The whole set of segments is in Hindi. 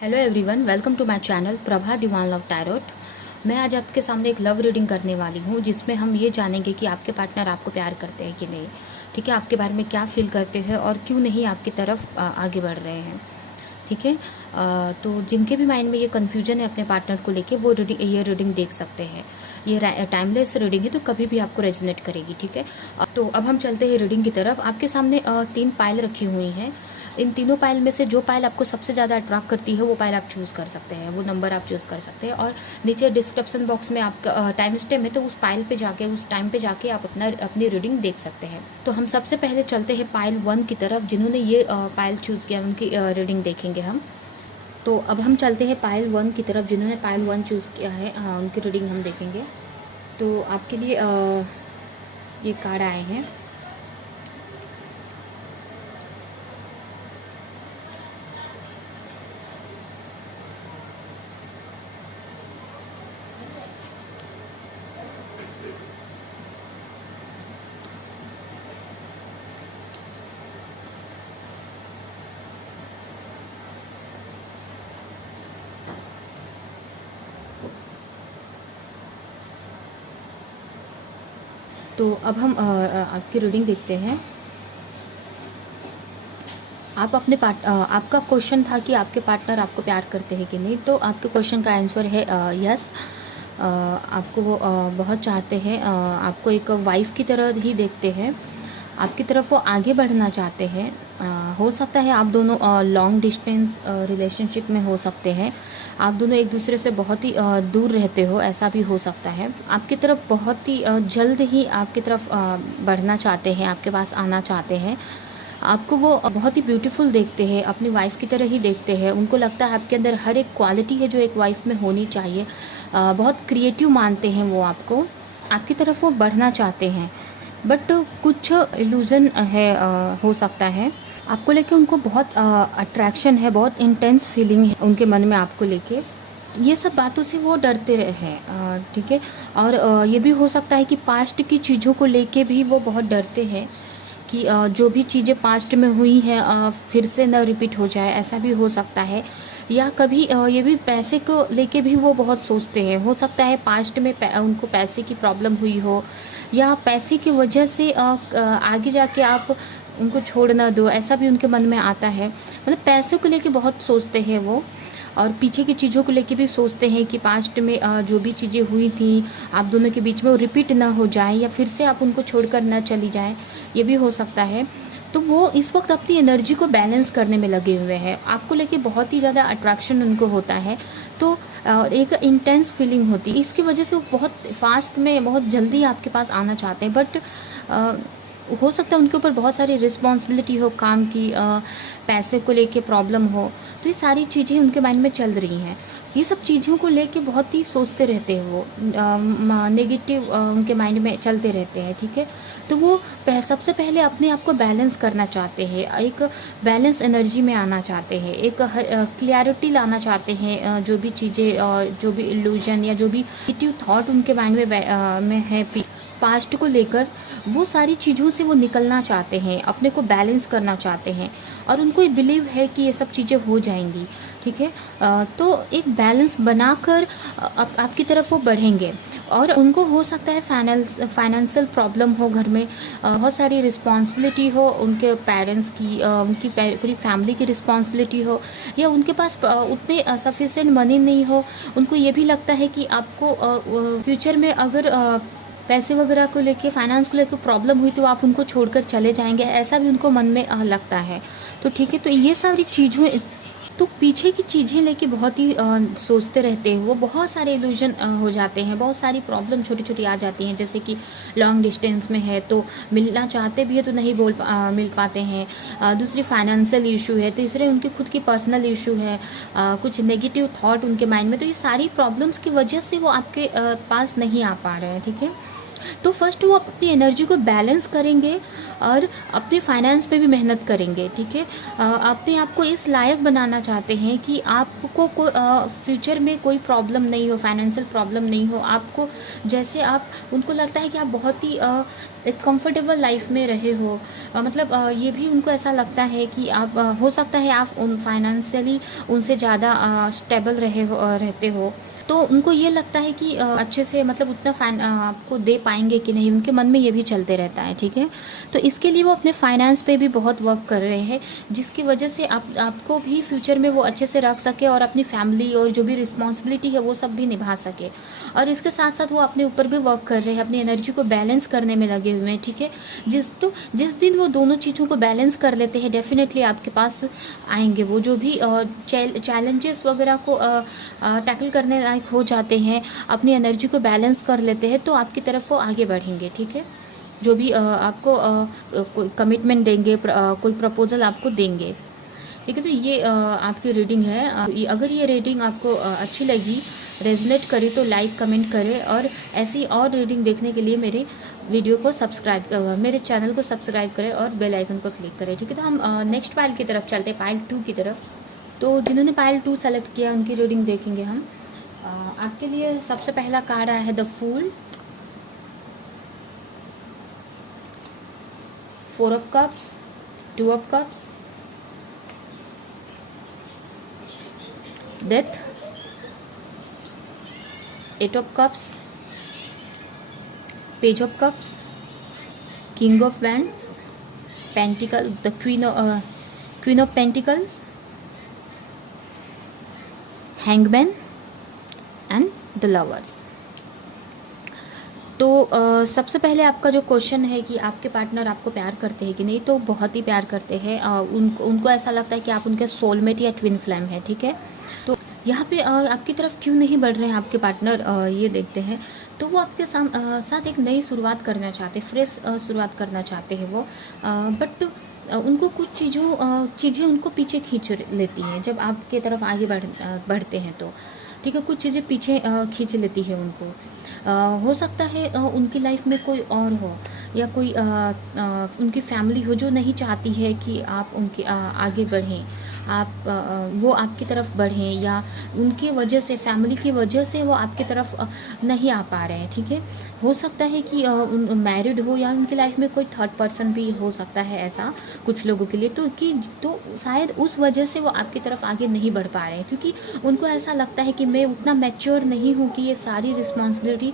Hello everyone, welcome to my channel Prabha Diwan love tarot. मैं आज आपके सामने एक लव रीडिंग करने वाली हूँ जिसमें हम ये जानेंगे कि आपके पार्टनर आपको प्यार करते हैं कि नहीं। ठीक है, आपके बारे में क्या फील करते हैं और क्यों नहीं आपकी तरफ आगे बढ़ रहे हैं। ठीक है, तो जिनके भी माइंड में ये कन्फ्यूजन है अपने पार्टनर को लेके वो ये रीडिंग देख सकते हैं। ये टाइमलेस रीडिंग है तो कभी भी आपको रेजोनेट करेगी। ठीक है, तो अब हम चलते हैं रीडिंग की तरफ। आपके सामने 3 पायल रखी हुई हैं। इन तीनों पायल में से जो पायल आपको सबसे ज़्यादा अट्रैक्ट करती है वो पायल आप चूज़ कर सकते हैं, वो नंबर आप चूज़ कर सकते हैं। और नीचे डिस्क्रिप्शन बॉक्स में आपका टाइम स्टेप है, तो उस पायल पे जाके उस टाइम पे जाके आप अपनी रीडिंग देख सकते हैं। तो हम सबसे पहले चलते हैं पायल 1 की तरफ। जिन्होंने ये पायल चूज़ किया उनकी रीडिंग देखेंगे हम। तो अब हम चलते हैं पायल 1 की तरफ। जिन्होंने पायल 1 चूज़ किया है उनकी रीडिंग हम देखेंगे। तो आपके लिए ये कार्ड आए हैं। तो अब हम आपकी रीडिंग देखते हैं। आपका क्वेश्चन था कि आपके पार्टनर आपको प्यार करते हैं कि नहीं। तो आपके क्वेश्चन का आंसर है यस। आपको वो बहुत चाहते हैं, आपको एक वाइफ की तरह ही देखते हैं, आपकी तरफ वो आगे बढ़ना चाहते हैं। हो सकता है आप दोनों लॉन्ग डिस्टेंस रिलेशनशिप में हो सकते हैं। आप दोनों एक दूसरे से बहुत ही दूर रहते हो, ऐसा भी हो सकता है। आपकी तरफ बहुत ही जल्द ही आपकी तरफ बढ़ना चाहते हैं, आपके पास आना चाहते हैं। आपको वो बहुत ही ब्यूटीफुल देखते हैं, अपनी वाइफ की तरह ही देखते हैं। उनको लगता है आपके अंदर हर एक क्वालिटी है जो एक वाइफ में होनी चाहिए। बहुत क्रिएटिव मानते हैं वो आपको, आपकी तरफ वो बढ़ना चाहते हैं। बट कुछ इल्यूज़न है, हो सकता है आपको लेके उनको बहुत अट्रैक्शन है, बहुत इंटेंस फीलिंग है उनके मन में आपको लेके। ये सब बातों से वो डरते हैं। ठीक है, और ये भी हो सकता है कि पास्ट की चीज़ों को लेके भी वो बहुत डरते हैं कि जो भी चीज़ें पास्ट में हुई हैं फिर से न रिपीट हो जाए, ऐसा भी हो सकता है। या कभी ये भी पैसे को लेके भी वो बहुत सोचते हैं। हो सकता है पास्ट में उनको पैसे की प्रॉब्लम हुई हो, या पैसे की वजह से आगे जाके आप उनको छोड़ ना दो, ऐसा भी उनके मन में आता है। मतलब पैसे को लेके बहुत सोचते हैं वो, और पीछे की चीज़ों को लेके भी सोचते हैं कि पास्ट में जो भी चीज़ें हुई थी आप दोनों के बीच में वो रिपीट ना हो जाए, या फिर से आप उनको छोड़कर ना चली जाए, ये भी हो सकता है। तो वो इस वक्त अपनी एनर्जी को बैलेंस करने में लगे हुए हैं। आपको लेके बहुत ही ज़्यादा अट्रैक्शन उनको होता है, तो एक इंटेंस फीलिंग होती है। इसकी वजह से वो बहुत फास्ट में बहुत जल्दी आपके पास आना चाहते हैं। बट हो सकता है उनके ऊपर बहुत सारी रिस्पॉन्सिबिलिटी हो काम की, पैसे को लेके प्रॉब्लम हो, तो ये सारी चीज़ें उनके माइंड में चल रही हैं। ये सब चीज़ों को लेके बहुत ही सोचते रहते हैं वो, नेगेटिव उनके माइंड में चलते रहते हैं। ठीक है, तो वो सबसे पहले अपने आप को बैलेंस करना चाहते हैं, एक बैलेंस एनर्जी में आना चाहते हैं, एक क्लियरिटी लाना चाहते हैं। जो भी चीज़ें, जो भी इल्यूजन या जो भी नेगेटिव थॉट उनके माइंड में है पास्ट को लेकर, वो सारी चीज़ों से वो निकलना चाहते हैं, अपने को बैलेंस करना चाहते हैं, और उनको बिलीव है कि ये सब चीज़ें हो जाएंगी। ठीक है, तो एक बैलेंस बनाकर आपकी तरफ वो बढ़ेंगे। और उनको हो सकता है फाइनेंशियल प्रॉब्लम हो, घर में बहुत सारी रिस्पॉन्सिबिलिटी हो, उनके पेरेंट्स की, उनकी पूरी फैमिली की रिस्पॉन्सिबिलिटी हो, या उनके पास उतने सफिशेंट मनी नहीं हो। उनको ये भी लगता है कि आपको फ्यूचर में अगर पैसे वगैरह को लेके, फाइनेंस को लेके प्रॉब्लम हुई तो आप उनको छोड़कर चले जाएंगे, ऐसा भी उनको मन में लगता है। तो ठीक है, तो ये सारी चीज़ें, तो पीछे की चीज़ें लेके बहुत ही सोचते रहते हैं वो। बहुत सारे इल्यूजन हो जाते हैं, बहुत सारी प्रॉब्लम छोटी छोटी आ जाती हैं। जैसे कि लॉन्ग डिस्टेंस में है तो मिलना चाहते भी है तो नहीं मिल पाते हैं। दूसरी फाइनेंशियल इशू है, तीसरे उनकी खुद की पर्सनल इशू है, कुछ नेगेटिव थॉट उनके माइंड में। तो ये सारी प्रॉब्लम्स की वजह से वो आपके पास नहीं आ पा रहे हैं। ठीक है, तो फर्स्ट वो अपनी एनर्जी को बैलेंस करेंगे और अपने फाइनेंस पे भी मेहनत करेंगे, ठीक है। अपने आप को इस लायक बनाना चाहते हैं कि आपको फ्यूचर में कोई प्रॉब्लम नहीं हो, फाइनेंशियल प्रॉब्लम नहीं हो आपको। जैसे आप, उनको लगता है कि आप बहुत ही एक कंफर्टेबल लाइफ में रहे हो, मतलब ये भी उनको ऐसा लगता है कि आप हो सकता है आप उन फाइनेंशियली उनसे ज़्यादा स्टेबल रहते हो, तो उनको ये लगता है कि अच्छे से मतलब उतना आपको दे पाएंगे कि नहीं, उनके मन में ये भी चलते रहता है, ठीक है। तो इसके लिए वो अपने फाइनेंस पे भी बहुत वर्क कर रहे हैं, जिसकी वजह से आपको भी फ्यूचर में वो अच्छे से रख सके और अपनी फैमिली और जो भी रिस्पॉन्सिबिलिटी है वो सब भी निभा सके। और इसके साथ साथ वो अपने ऊपर भी वर्क कर रहे हैं, अपनी एनर्जी को बैलेंस करने में लगे हुए हैं, ठीक है। जिस दिन वो दोनों चीज़ों को बैलेंस कर लेते हैं, डेफिनेटली आपके पास आएंगे वो जो भी चैलेंजेस वगैरह को टैकल करने लायक हो जाते हैं, अपनी एनर्जी को बैलेंस कर लेते हैं, तो आपकी तरफ वो आगे बढ़ेंगे, ठीक है। जो भी आपको कोई कमिटमेंट देंगे, कोई प्रपोजल आपको देंगे, ठीक है। तो ये आपकी रीडिंग है। अगर ये रीडिंग आपको अच्छी लगी, रेजोनेट करी, तो लाइक कमेंट करें, और ऐसी और रीडिंग देखने के लिए मेरे वीडियो को मेरे चैनल को सब्सक्राइब करें और बेल आइकन को क्लिक करें, ठीक है। तो हम नेक्स्ट पाइल की तरफ चलते हैं, पाइल 2 की तरफ। तो जिन्होंने पाइल 2 सेलेक्ट किया उनकी रीडिंग देखेंगे हम। आपके लिए सबसे पहला कार्ड आया है the fool, 4 of cups, 2 of cups, death, 8 of cups, page of cups, king of wands, pentacle, the queen of pentacles, hangman and the lovers. तो सबसे पहले आपका जो क्वेश्चन है कि आपके पार्टनर आपको प्यार करते हैं कि नहीं, तो बहुत ही प्यार करते हैं। उनको ऐसा लगता है कि आप उनके सोलमेट या ट्विन फ्लेम है, ठीक है। तो यहाँ पे आपकी तरफ क्यों नहीं बढ़ रहे हैं आपके पार्टनर, ये देखते हैं। तो वो आपके साथ एक नई शुरुआत करना चाहते हैं, फ्रेश शुरुआत करना चाहते हैं वो, बट उनको कुछ चीज़ें उनको पीछे खींच लेती हैं जब आपके तरफ आगे बढ़ते हैं, तो ठीक है, कुछ चीज़ें पीछे खींच लेती है उनको। हो सकता है उनकी लाइफ में कोई और हो, या कोई उनकी फैमिली हो जो नहीं चाहती है कि आप उनके आगे बढ़ें, वो आपकी तरफ बढ़ें, या उनकी वजह से, फैमिली की वजह से वो आपकी तरफ नहीं आ पा रहे हैं, ठीक है। हो सकता है कि मैरिड हो, या उनकी लाइफ में कोई थर्ड पर्सन भी हो सकता है, ऐसा कुछ लोगों के लिए। तो शायद उस वजह से वो आपकी तरफ आगे नहीं बढ़ पा रहे हैं, क्योंकि उनको ऐसा लगता है कि मैं उतना मैच्योर नहीं हूँ कि ये सारी रिस्पॉन्सिबिलिटी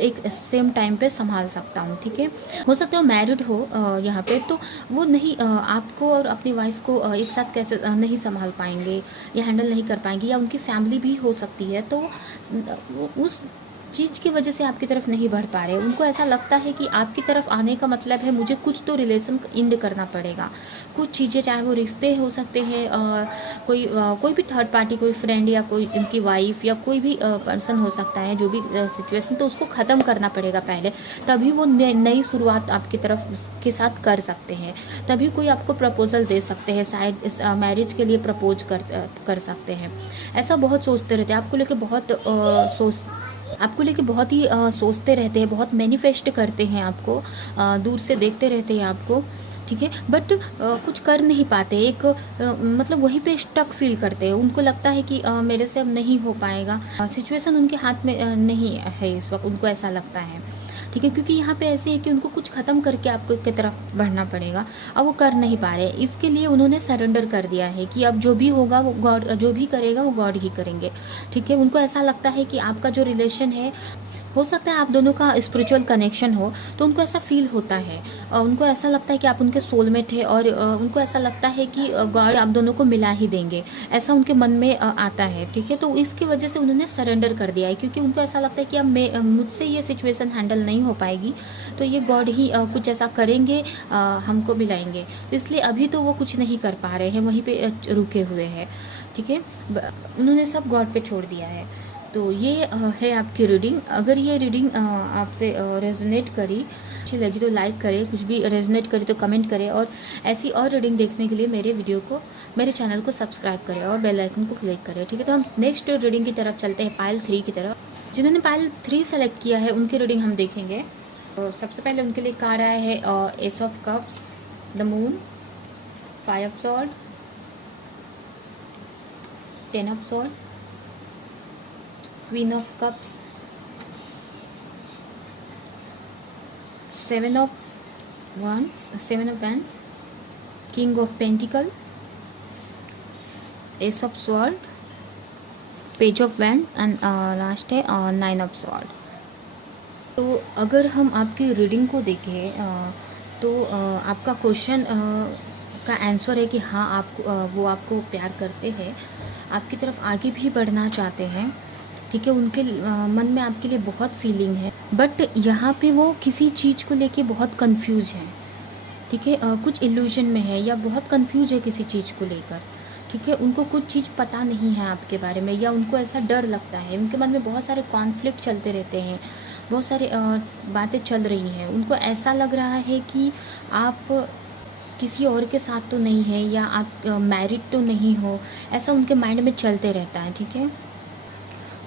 एक सेम टाइम पे संभाल सकता हूँ, ठीक है। हो सकता है मैरिड हो यहाँ पे, तो वो नहीं आपको और अपनी वाइफ को एक साथ कैसे नहीं संभाल पाएंगे या हैंडल नहीं कर पाएंगे, या उनकी फैमिली भी हो सकती है, तो उस चीज़ की वजह से आपकी तरफ नहीं बढ़ पा रहे। उनको ऐसा लगता है कि आपकी तरफ आने का मतलब है मुझे कुछ तो रिलेशन एंड करना पड़ेगा, कुछ चीज़ें, चाहे वो रिश्ते हो सकते हैं, कोई भी थर्ड पार्टी, कोई फ्रेंड या कोई उनकी वाइफ या कोई भी पर्सन हो सकता है, जो भी सिचुएशन, तो उसको ख़त्म करना पड़ेगा पहले, तभी वो नई शुरुआत आपकी तरफ के साथ कर सकते हैं, तभी कोई आपको प्रपोजल दे सकते हैं, शायद इस मैरिज के लिए प्रपोज कर सकते हैं। ऐसा बहुत सोचते रहते हैं, आपको लेके बहुत ही सोचते रहते हैं, बहुत मैनिफेस्ट करते हैं आपको, दूर से देखते रहते हैं आपको, ठीक है, बट कुछ कर नहीं पाते, मतलब वहीं पे स्टक फील करते हैं। उनको लगता है कि मेरे से अब नहीं हो पाएगा, सिचुएशन उनके हाथ में नहीं है इस वक्त, उनको ऐसा लगता है, ठीक है, क्योंकि यहाँ पे ऐसे है कि उनको कुछ ख़त्म करके आपको की तरफ बढ़ना पड़ेगा, अब वो कर नहीं पा रहे। इसके लिए उन्होंने सरेंडर कर दिया है कि अब जो भी होगा वो गॉड, जो भी करेगा वो गॉड ही करेंगे, ठीक है। उनको ऐसा लगता है कि आपका जो रिलेशन है, हो सकता है आप दोनों का स्पिरिचुअल कनेक्शन हो, तो उनको ऐसा फील होता है, उनको ऐसा लगता है कि आप उनके सोलमेट है, और उनको ऐसा लगता है कि गॉड आप दोनों को मिला ही देंगे, ऐसा उनके मन में आता है, ठीक है। तो इसकी वजह से उन्होंने सरेंडर कर दिया है, क्योंकि उनको ऐसा लगता है कि अब मुझसे ये सिचुएशन हैंडल नहीं हो पाएगी, तो ये गॉड ही कुछ ऐसा करेंगे, हमको मिलाएंगे। तो इसलिए अभी तो वो कुछ नहीं कर पा रहे हैं, वहीं पर रुके हुए हैं, ठीक है, उन्होंने सब गॉड पे छोड़ दिया है। तो ये है आपकी रीडिंग। अगर ये रीडिंग आपसे रेजोनेट करी, अच्छी लगी, तो लाइक करें, कुछ भी रेजोनेट करी तो कमेंट करें, और ऐसी और रीडिंग देखने के लिए मेरे चैनल को सब्सक्राइब करें और बेल आइकन को क्लिक करें, ठीक है। तो हम नेक्स्ट रीडिंग की तरफ चलते हैं, पाइल 3 की तरफ। जिन्होंने पाइल 3 सेलेक्ट किया है उनकी रीडिंग हम देखेंगे। तो सबसे पहले उनके लिए कार्ड आया है S of cups, the moon, 5 of sword, 10 of sword, queen of cups, 7 of wands, king of pentacle, S of sword, page of wand and last है 9 ऑफ स्वॉर्ड। तो अगर हम आपकी रीडिंग को देखें तो आपका क्वेश्चन का आंसर है कि हाँ, वो आपको प्यार करते हैं, आपकी तरफ आगे भी बढ़ना चाहते हैं, ठीक है। उनके मन में आपके लिए बहुत फीलिंग है, बट यहाँ पे वो किसी चीज़ को लेके बहुत कंफ्यूज हैं, ठीक है। कुछ इल्यूजन में है या बहुत कंफ्यूज है किसी चीज़ को लेकर, ठीक है। उनको कुछ चीज़ पता नहीं है आपके बारे में, या उनको ऐसा डर लगता है, उनके मन में बहुत सारे कॉन्फ्लिक्ट चलते रहते हैं, बहुत सारे बातें चल रही हैं। उनको ऐसा लग रहा है कि आप किसी और के साथ तो नहीं है, या आप मैरिड तो नहीं हो, ऐसा उनके माइंड में चलते रहता है, ठीक है।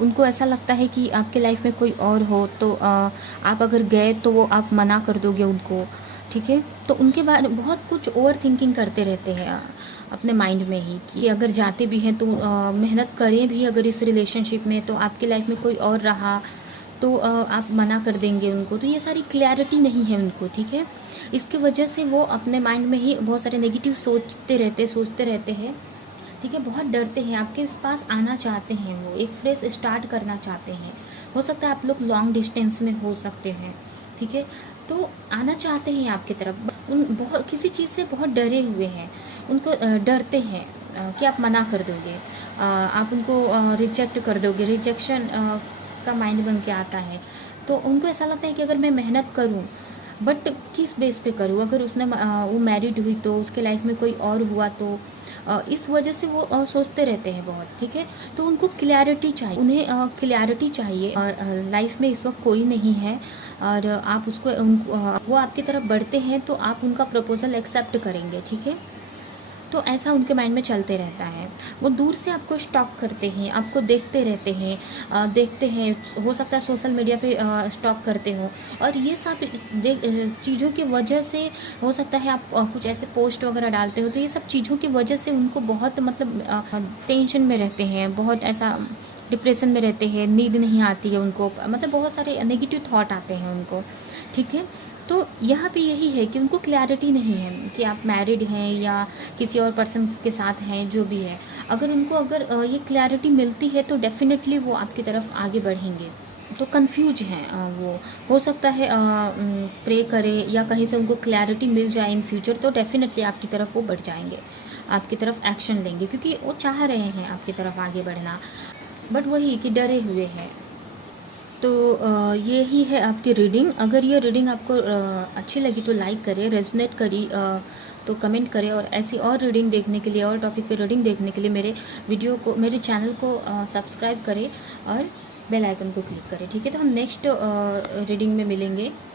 उनको ऐसा लगता है कि आपके लाइफ में कोई और हो, तो आप अगर गए तो वो आप मना कर दोगे उनको, ठीक है। तो उनके बारे में बहुत कुछ ओवर थिंकिंग करते रहते हैं अपने माइंड में ही, कि अगर जाते भी हैं तो मेहनत करें भी अगर इस रिलेशनशिप में, तो आपकी लाइफ में कोई और रहा तो आप मना कर देंगे उनको। तो ये सारी क्लैरिटी नहीं है उनको, ठीक है। इसकी वजह से वो अपने माइंड में ही बहुत सारे नेगेटिव सोचते रहते हैं, ठीक है। बहुत डरते हैं, आपके पास आना चाहते हैं, वो एक फ्रेश स्टार्ट करना चाहते हैं। हो सकता है आप लोग लॉन्ग डिस्टेंस में हो सकते हैं, ठीक है। तो आना चाहते हैं आपकी तरफ, उन बहुत किसी चीज़ से बहुत डरे हुए हैं, उनको डरते हैं कि आप मना कर दोगे, आप उनको रिजेक्ट कर दोगे, रिजेक्शन का माइंड बन के आता है। तो उनको ऐसा लगता है कि अगर मैं मेहनत करूं, बट किस बेस पे करूं, अगर वो मैरिड हुई तो, उसके लाइफ में कोई और हुआ तो, इस वजह से वो सोचते रहते हैं बहुत, ठीक है। तो उनको क्लैरिटी चाहिए, उन्हें क्लैरिटी चाहिए, और लाइफ में इस वक्त कोई नहीं है, और आप वो आपकी तरफ बढ़ते हैं तो आप उनका प्रपोजल एक्सेप्ट करेंगे, ठीक है। तो ऐसा उनके माइंड में चलते रहता है। वो दूर से आपको स्टॉक करते हैं, आपको देखते रहते हैं, हो सकता है सोशल मीडिया पे स्टॉक करते हो, और ये सब चीज़ों की वजह से हो सकता है आप कुछ ऐसे पोस्ट वगैरह डालते हो, तो ये सब चीज़ों की वजह से उनको बहुत मतलब टेंशन में रहते हैं, बहुत ऐसा डिप्रेशन में रहते हैं, नींद नहीं आती है उनको, मतलब बहुत सारे नेगेटिव थॉट आते हैं उनको, ठीक है। तो यहाँ पे यही है कि उनको क्लैरिटी नहीं है कि आप मैरिड हैं या किसी और पर्सन के साथ हैं, जो भी है। अगर ये क्लैरिटी मिलती है तो डेफिनेटली वो आपकी तरफ आगे बढ़ेंगे। तो कंफ्यूज हैं वो, हो सकता है प्रे करें या कहीं से उनको क्लैरिटी मिल जाए इन फ्यूचर, तो डेफिनेटली आपकी तरफ वो बढ़ जाएंगे, आपकी तरफ एक्शन लेंगे, क्योंकि वो चाह रहे हैं आपकी तरफ आगे बढ़ना, बट वही कि डरे हुए हैं। तो यही है आपकी रीडिंग। अगर ये रीडिंग आपको अच्छी लगी तो लाइक करें, रेजोनेट करी तो कमेंट करें, और ऐसी और रीडिंग देखने के लिए और टॉपिक पे रीडिंग देखने के लिए मेरे चैनल को सब्सक्राइब करें और बेल आइकन को क्लिक करें, ठीक है। तो हम नेक्स्ट रीडिंग में मिलेंगे।